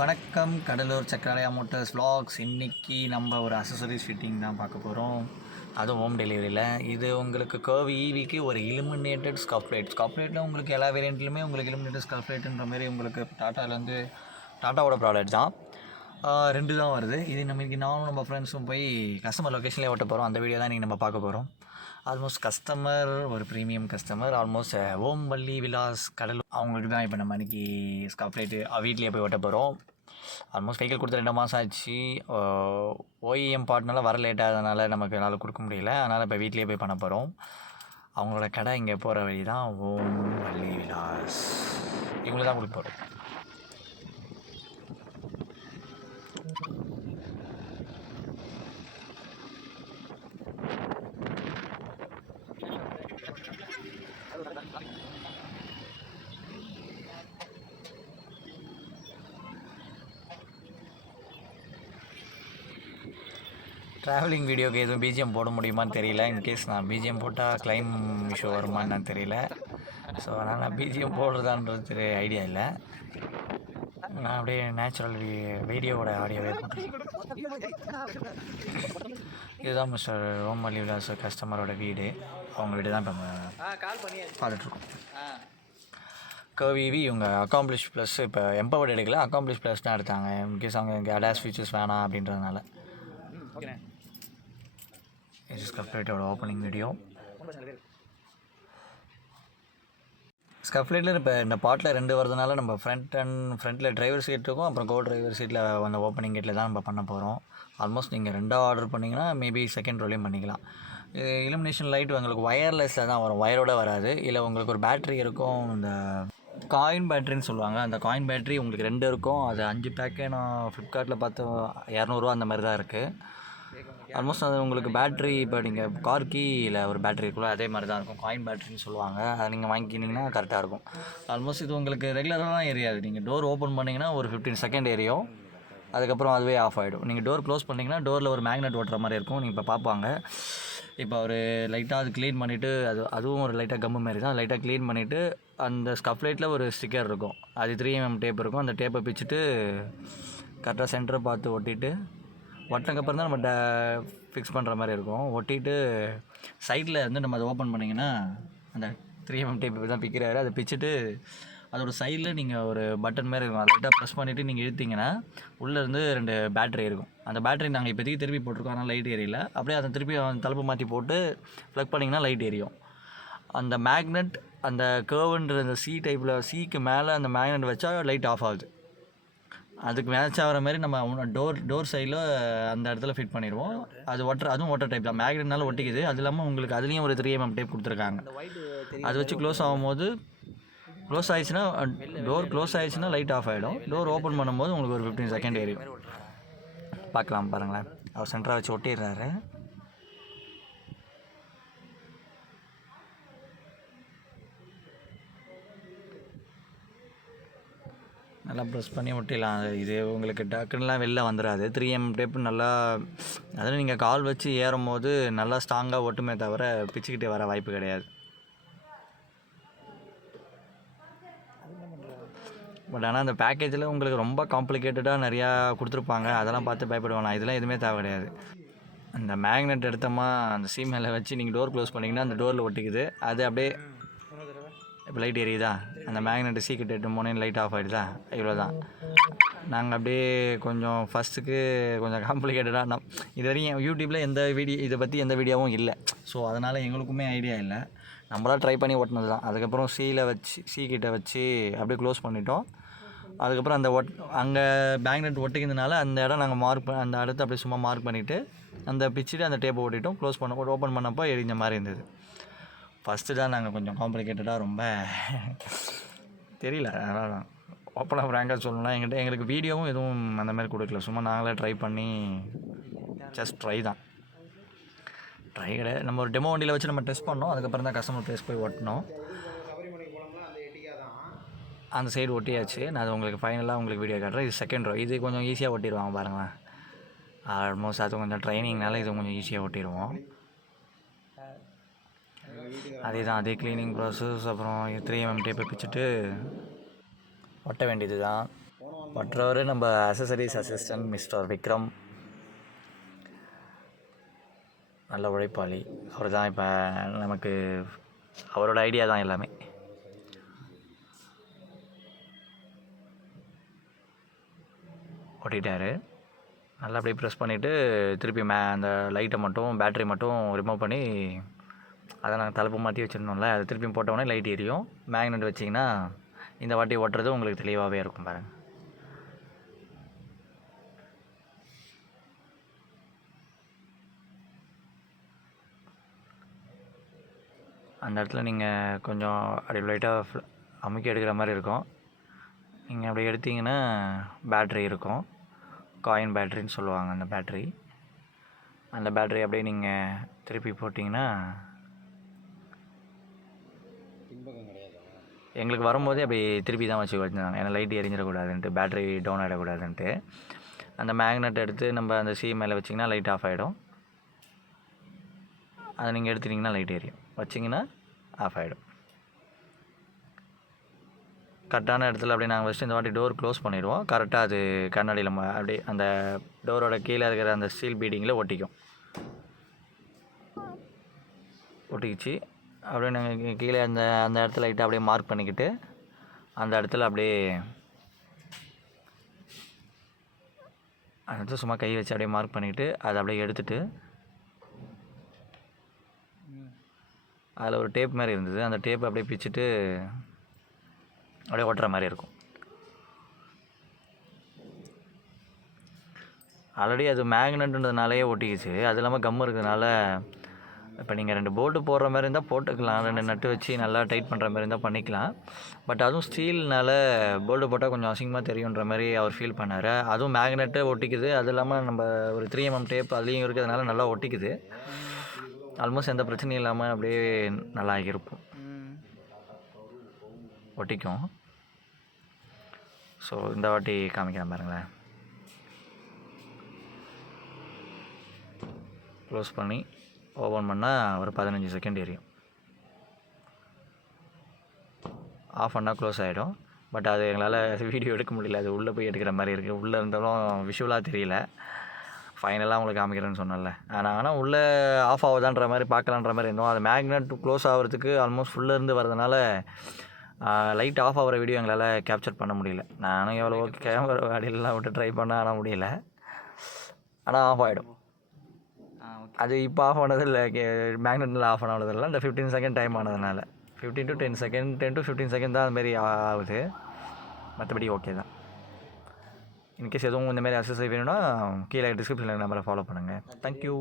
வணக்கம் Cuddalore சக்கராலயா Motors vlogs. இன்றைக்கி நம்ம ஒரு அசசரிஸ் ஃபிட்டிங் தான் பார்க்க போகிறோம், அதுவும் ஹோம் டெலிவரியில். இது உங்களுக்கு கர்வ் ஈவிக்கு ஒரு இலுமினேட்டட் ஸ்காப்லேட்டில் உங்களுக்கு எல்லா வேரியண்ட்லையுமே உங்களுக்கு இலுமினேட்டட் ஸ்காப்லேட்டுன்ற மாதிரி உங்களுக்கு டாட்டாலேருந்து டாட்டாவோட ப்ராடக்ட் தான். ரெண்டு தான் வருது. இது நானும் நம்ம ஃப்ரெண்ட்ஸும் போய் கஸ்டமர் லொக்கேஷன்லேயே ஓட்ட போகிறோம். அந்த வீடியோ தான் நீங்கள் நம்ம பார்க்க போகிறோம். ஆல்மோஸ்ட் கஸ்டமர் ஒரு ப்ரீமியம் கஸ்டமர், ஆல்மோஸ்ட் ஓம் வள்ளி விலாஸ் கடலூர், அவங்களுக்கு தான் இப்போ நம்ம அன்றைக்கி ஸ்காப்லேட்டு வீட்லேயே போய் ஓட்ட போகிறோம். ஆல்மோஸ்ட் வெஹிக்கிள் கொடுத்து 2 மாதம் ஆச்சு. ஓஇஎம் பார்ட்னால வர லேட் ஆகிறதுனால நமக்கு என்னால் கொடுக்க முடியல. அதனால் இப்போ வீட்லேயே போய் பண்ண போகிறோம். அவங்களோட கடை இங்கே போகிற வழி தான் ஓம் வள்ளி விலாஸ், இவங்களுக்கு தான் கொடுக்க போகிறோம். ட்ராவலிங் வீடியோக்கு எதுவும் பிஜிஎம் போட முடியுமான்னு தெரியல. இன்கேஸ் நான் பிஜிஎம் போட்டால் கிளைம் இஷ்யூ வருமானு தெரியல. ஸோ அதனால் நான் பிஜிஎம் போடுறதான்றது ஐடியா இல்லை. நான் அப்படியே நேச்சுரல் வீடியோவோட ஆடியோவே போட்டுருக்கேன். இதுதான் மிஸ்டர் ஓம் வள்ளி விலாஸ் கஸ்டமரோட வீடு. அவங்க வீடு தான் இப்போ பார்த்துட்ருக்கோம். கர்வ் இவங்க அக்காம்ப்ளிஷ் ப்ளஸ் இப்போ எம்பவர்ட் எடுக்கல, அக்காம்ப்ளிஷ் ப்ளஸ் தான் எடுத்தாங்க. இன்கேஸ் அவங்க இங்கே அடாஸ் ஃபீச்சர்ஸ் வேணாம் அப்படின்றதுனால. இது ஸ்கப்லேட்டோட ஓப்பனிங் வீடியோ. ஸ்கப்லேட்டில் இப்போ இந்த பாட்டில் 2 வரதுனால நம்ம ஃப்ரண்ட்டில் டிரைவர் சீட் இருக்கும், அப்புறம் கோ டிரைவர் சீட்டில் அந்த ஓப்பனிங் கேட்டில் தான் நம்ம பண்ண போகிறோம். ஆல்மோஸ்ட் நீங்கள் 2 ஆர்டர் பண்ணிங்கன்னா மேபி செகண்ட் ரோலையும் பண்ணிக்கலாம். இலுமினேஷன் லைட் உங்களுக்கு ஒயர்லெஸில் தான் வரும், ஒயரோட வராது. இல்லை உங்களுக்கு ஒரு பேட்ரி இருக்கும், இந்த காயின் பேட்ரின்னு சொல்லுவாங்க. அந்த காயின் பேட்ரி உங்களுக்கு 2 இருக்கும். அது 5 பேக்கே நான் ஃப்ளிப்கார்ட்டில் பார்த்து 200 அந்த மாதிரி தான் இருக்குது. ஆல்மோஸ்ட் அது உங்களுக்கு பேட்ரி, இப்போ நீங்கள் கார் கீயில் ஒரு பேட்ரி இருக்குல்ல, அதே மாதிரி தான் இருக்கும். காயின் பேட்ரின்னு சொல்லுவாங்க. அதை நீங்கள் வாங்கிக்கினீங்கன்னா கரெக்டாக இருக்கும். ஆல்மோஸ்ட் இது உங்களுக்கு ரெகுலராக தான் எரியாது. நீங்கள் டோர் ஓப்பன் பண்ணிங்கன்னா ஒரு 15 செகண்ட் எரியும், அதுக்கப்புறம் அதுவே ஆஃப் ஆகிடும். நீங்கள் டோர் க்ளோஸ் பண்ணிங்கன்னா டோரில் ஒரு மேக்னெட் ஓட்டுற மாதிரி இருக்கும். நீங்கள் இப்போ பார்ப்பாங்க. இப்போ ஒரு லைட்டாக அது க்ளீன் பண்ணிவிட்டு, அதுவும் ஒரு லைட்டாக கம்மு மாரி தான், லைட்டாக க்ளீன் பண்ணிவிட்டு அந்த ஸ்கப்லேட்டில் ஒரு ஸ்டிக்கர் இருக்கும், அது 3mm டேப் இருக்கும். அந்த டேப்பை பிச்சுட்டு கரெக்டாக சென்டரை பார்த்து ஒட்டினதுக்கப்புறம் தான் நம்ம ஃபிக்ஸ் பண்ணுற மாதிரி இருக்கும். ஒட்டிட்டு சைடில் வந்து நம்ம அதை ஓப்பன் பண்ணிங்கன்னா அந்த 3mm டேப் தான் பிக்கிறாரு. அதை பிச்சுட்டு அதோட சைடில் நீங்கள் ஒரு பட்டன் மாதிரி இருக்கும், அதை லைட்டாக ப்ரெஸ் பண்ணிவிட்டு நீங்கள் இழுத்திங்கன்னா உள்ளேருந்து 2 பேட்ரி இருக்கும். அந்த பேட்ரி நாங்கள் இப்போதைக்கு திருப்பி போட்டிருக்கோம், ஆனால் லைட் எரியல. அப்படியே அதை திருப்பி தலைப்பு மாற்றி போட்டு ப்ளக் பண்ணிங்கன்னா லைட் எரியும். அந்த மேக்னெட் அந்த கர்வ்ன்ற அந்த சிக்கு மேலே அந்த மேக்னெட் வச்சா லைட் ஆஃப் ஆகுது. அதுக்கு மேட்ச் ஆகிற மாதிரி நம்ம டோர் சைடில் அந்த இடத்துல ஃபிட் பண்ணிடுவோம். அதுவும் ஓட்டர் டைப் தான், மேக்னெட்னால ஒட்டிக்குது. அது இல்லாமல் உங்களுக்கு அதுலேயும் ஒரு 3mm டேப் கொடுத்துருக்காங்க. அது வச்சு க்ளோஸ் ஆகும்போது டோர் க்ளோஸ் ஆகிடுச்சுன்னா லைட் ஆஃப் ஆகிடும். டோர் ஓப்பன் பண்ணும்போது உங்களுக்கு ஒரு 15 செகண்ட் எரியும். பார்க்கலாம் பாருங்களேன். அவர் சென்டராக வச்சு ஒட்டிடுறாரு. நல்லா ப்ரெஸ் பண்ணி ஒட்டிடலாம். இது உங்களுக்கு டக்குன்னெலாம் வெளில வந்துடாது. 3mm டேப்பு நல்லா, அதில் நீங்கள் கால் வச்சு ஏறும் போது நல்லா ஸ்ட்ராங்காக ஒட்டுமே தவிர பிச்சுக்கிட்டே வர வாய்ப்பு கிடையாது. பட் ஆனால் அந்த பேக்கேஜில் உங்களுக்கு ரொம்ப காம்ப்ளிகேட்டடாக நிறையா கொடுத்துருப்பாங்க, அதெல்லாம் பார்த்து பயப்படுவாங்க. இதெல்லாம் எதுவுமே தேவை கிடையாது. அந்த மேக்னெட் எடுத்தோமா அந்த சீ மேலே வச்சு நீங்கள் டோர் க்ளோஸ் பண்ணிங்கன்னா அந்த டோரில் ஒட்டிக்குது. அது அப்படியே இப்போ லைட் எரியுதா, அந்த மேக்னெட்டு சீக்கிரம் எட்டு போனேன்னு லைட் ஆஃப் ஆகிடுதா, இவ்வளோ தான். நாங்கள் அப்படியே கொஞ்சம் ஃபஸ்ட்டுக்கு கொஞ்சம் காம்ப்ளிகேட்டடாக இது வரைக்கும் யூடியூப்பில் இதை பற்றி எந்த வீடியோவும் இல்லை. ஸோ அதனால் எங்களுக்குமே ஐடியா இல்லை, நம்மளாம் ட்ரை பண்ணி ஓட்டினது தான். அதுக்கப்புறம் சீக்கிட்ட வச்சு அப்படியே க்ளோஸ் பண்ணிட்டோம். அதுக்கப்புறம் அங்கே மேக்னெட் ஒட்டிக்கிறதுனால அந்த இடம் நாங்கள் அந்த இடத்த அப்படியே சும்மா மார்க் பண்ணிவிட்டு அந்த பிச்சுட்டு அந்த டேப்பை ஓட்டிட்டோம். ஓப்பன் பண்ணப்போ எரிஞ்ச மாதிரி இருந்தது. ஃபஸ்ட்டு தான் நாங்கள் கொஞ்சம் காம்ப்ளிகேட்டடாக ரொம்ப தெரியல. அதான் ஓப்பனாக ஃப்ராங்காக சொல்லணும்னா எங்களுக்கு வீடியோவும் எதுவும் அந்த மாதிரி கொடுக்கல. சும்மா நாங்களே ட்ரை பண்ணி ஜஸ்ட் ட்ரை கிடையாது. நம்ம ஒரு டெமோ வண்டியில் வச்சு நம்ம டெஸ்ட் பண்ணோம். அதுக்கப்புறம் தான் கஸ்டமர் ப்ளேஸ் போய் ஒட்டினோம். அந்த சைடு ஒட்டியாச்சு. நான் அது உங்களுக்கு ஃபைனலாக உங்களுக்கு வீடியோ காட்டுறேன். இது செகண்ட் ரோ. இது கொஞ்சம் ஈஸியாக ஒட்டிடுவாங்க பாருங்களேன். ஆல்மோஸ்ட் அது கொஞ்சம் ட்ரைனிங்னால இது கொஞ்சம் ஈஸியாக ஒட்டிடுவோம். அதே தான், அதே க்ளீனிங் ப்ராசஸ். அப்புறம் 3mm டேப்பை பிச்சுட்டு ஒட்ட வேண்டியது தான். மற்றவர் நம்ம அசசரிஸ் அசிஸ்டன்ட் மிஸ்டர் விக்ரம், நல்ல உழைப்பாளி. அவர் தான் இப்போ நமக்கு அவரோட ஐடியா தான் எல்லாமே. ஓட்டிட்டார். நல்லா அப்படியே ப்ரெஸ் பண்ணிவிட்டு திருப்பி அந்த லைட்டை மட்டும் பேட்டரி மட்டும் ரிமூவ் பண்ணி அதை நாங்கள் தலைப்பு மாற்றி வச்சுருந்தோம்ல, அதை திருப்பியும் போட்டோடனே லைட் எரியும். மேக்னெட் வச்சிங்கன்னா இந்த வாட்டி ஓட்டுறது உங்களுக்கு தெளிவாகவே இருக்கும் பாருங்கள். அந்த இடத்துல நீங்கள் கொஞ்சம் அப்படி லைட்டாக அமுக்கி எடுக்கிற மாதிரி இருக்கும். நீங்கள் அப்படி எடுத்தீங்கன்னா பேட்ரி இருக்கும், காயின் பேட்ரின்னு சொல்லுவாங்க அந்த பேட்ரி. அந்த பேட்ரி அப்படியே நீங்கள் திருப்பி போட்டிங்கன்னா எங்களுக்கு வரும்போதே அப்படி திருப்பி தான் வச்சு வச்சுருந்தாங்க. ஏன்னா லைட் எரிஞ்சிடக்கூடாதுன்ட்டு, பேட்ரி டவுன் ஆகிடக்கூடாதுன்ட்டு. அந்த மேக்னெட் எடுத்து நம்ம அந்த சி மேலே வச்சிங்கன்னா லைட் ஆஃப் ஆகிடும். அதை நீங்கள் எடுத்துட்டிங்கன்னா லைட் எரியும், வச்சிங்கன்னா ஆஃப் ஆகிடும். கரெக்டான இடத்துல அப்படியே நாங்கள் ஃபஸ்ட்டு இந்த வாட்டி டோர் க்ளோஸ் பண்ணிடுவோம். கரெக்டாக அது கண்ணாடியில் அப்படியே அந்த டோரோட கீழே இருக்கிற அந்த ஸ்டீல் பீடிங்கில் ஒட்டிக்கும். ஒட்டிக்கிச்சு அப்படியே நாங்கள் கீழே அந்த அந்த இடத்துல லைட்டாக அப்படியே மார்க் பண்ணிக்கிட்டு அந்த இடத்துல அப்படியே அந்த இடத்துல சும்மா கை வச்சு அப்படியே மார்க் பண்ணிக்கிட்டு அதை அப்படியே எடுத்துகிட்டு அதில் ஒரு டேப் மாதிரி இருந்தது, அந்த டேப்பை அப்படியே பிச்சுட்டு அப்படியே ஒட்டுற மாதிரி இருக்கும். ஆல்ரெடி அது மேக்னெட்டுன்றதுனாலே ஒட்டிக்கிச்சு. அது இல்லாமல் கம் இருக்கிறதுனால இப்போ நீங்கள் 2 போல்ட்டு போடுற மாதிரி இருந்தால் போட்டுக்கலாம், 2 நட்டு வச்சு நல்லா டைட் பண்ணுற மாதிரி இருந்தால் பண்ணிக்கலாம். பட் அதுவும் ஸ்டீல்னால் போல்ட்டு போட்டால் கொஞ்சம் அசிங்கமாக தெரியுன்ற மாதிரி அவர் ஃபீல் பண்ணார். அதுவும் மேக்னெட்டை ஒட்டிக்குது, அது இல்லாமல் நம்ம ஒரு 3mm டேப் அதுலேயும் இருக்கிறதுனால நல்லா ஒட்டிக்குது. ஆல்மோஸ்ட் எந்த பிரச்சனையும் இல்லாமல் அப்படியே நல்லா இருக்கும், ஒட்டிக்கும். ஸோ இந்த வாட்டி காமிக்கிறேன் பாருங்களேன். க்ளோஸ் பண்ணி ஓப்பன் பண்ணால் ஒரு 15 செகண்ட் எரியும். ஆஃப் பண்ணால் க்ளோஸ் ஆகிடும். பட் அது எங்களால் வீடியோ எடுக்க முடியல, அது உள்ளே போய் எடுக்கிற மாதிரி இருக்குது. உள்ளே இருந்தாலும் விஷுவலாக தெரியல. ஃபைனலாக உங்களுக்கு காமிக்கிறேன்னு சொன்னேன்ல, ஆனால் உள்ளே ஆஃப் ஆகுதான்ற மாதிரி பார்க்கலான்ற மாதிரி இருந்தோம். அது மேக்னெட் க்ளோஸ் ஆகிறதுக்கு ஆல்மோஸ்ட் ஃபுல்லேருந்து வரதுனால லைட் ஆஃப் ஆகிற வீடியோ எங்களால் கேப்சர் பண்ண முடியல. நானும் எவ்வளோ கேமரா அடியிலலாம் விட்டு ட்ரை பண்ண ஆனால் முடியல. ஆனால் ஆஃப் ஆகிடும். அது இப்போ ஆஃப் ஆனதில்லை, மேக்னெட்டில் ஆஃப் ஆனதில்லை. இந்த 15 செகண்ட் டைம் ஆனதுனால 15 to 10 செகண்ட் 10 to 15 செகண்ட் தான் அதுமாரி ஆகுது. மற்றபடி ஓகே தான். இன்கேஸ் எதுவும் இந்தமாரி அக்சசரி வேணும்னா கீழே டிஸ்கிரிப்ஷனில் நம்பரை ஃபாலோ பண்ணுங்கள். தேங்க்யூ.